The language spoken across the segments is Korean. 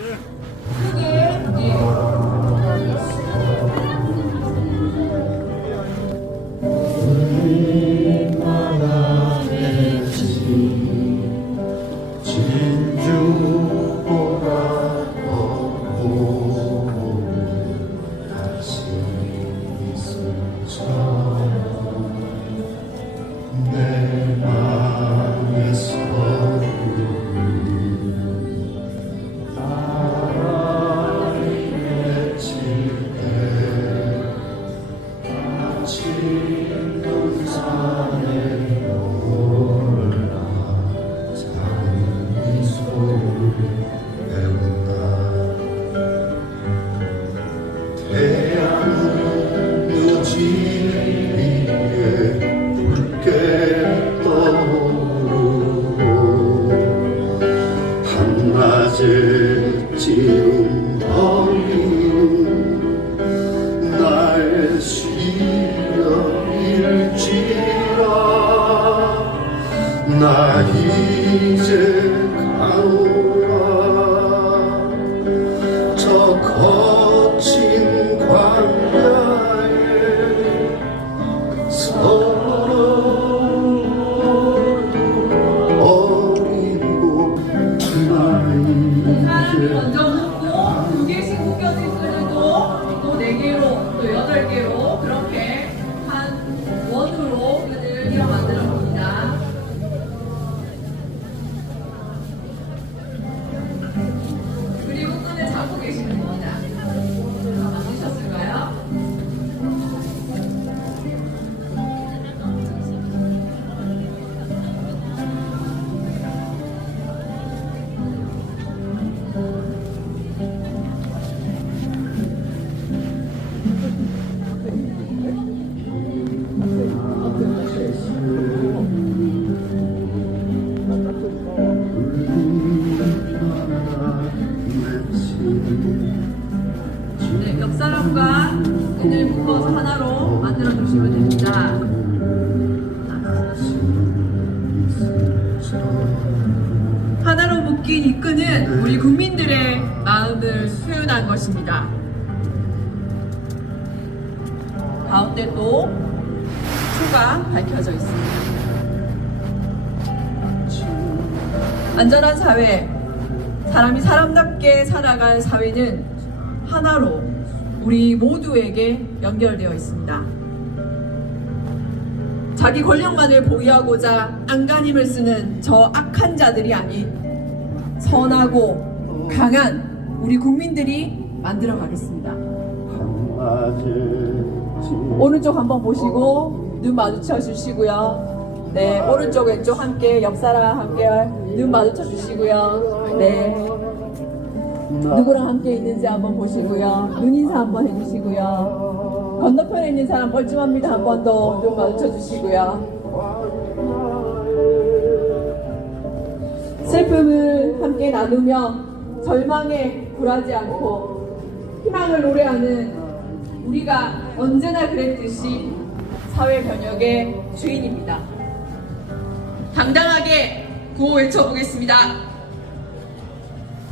크게 예. 무지 낮에 찌는 벌린 날 쉬어일지라 나 이제 끈을 묶어서 하나로 만들어 주시면 됩니다. 하나로 묶인 이 끈은 우리 국민들의 마음을 표현한 것입니다. 가운데 또 초가 밝혀져 있습니다. 안전한 사회, 사람이 사람답게 살아갈 사회는 하나로 우리 모두에게 연결되어 있습니다. 자기 권력만을 보유하고자 안간힘을 쓰는 저 악한 자들이 아닌 선하고 강한 우리 국민들이 만들어 가겠습니다. 오른쪽 한번 보시고 눈 마주쳐 주시고요. 네, 오른쪽 왼쪽 함께 옆 사람 함께 눈 마주쳐 주시고요. 네. 누구랑 함께 있는지 한번 보시고요. 눈인사 한번 해주시고요. 건너편에 있는 사람 뻘쭘합니다. 한 번 더 눈 마주쳐 주시고요. 슬픔을 함께 나누며 절망에 굴하지 않고 희망을 노래하는 우리가 언제나 그랬듯이 사회 변혁의 주인입니다. 당당하게 구호 외쳐보겠습니다.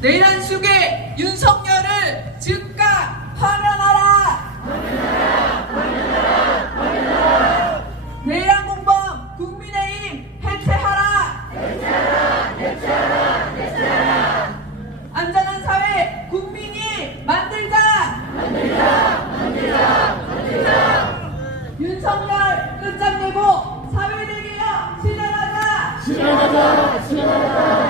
내일 한숙의 윤석열을 즉각 파면하라! 내일 한공범 국민의힘 해체하라! 안전한 사회 국민이 만들자! 윤석열 끝장내고 사회대개혁! 실현하자! 실현하자! 실현하자!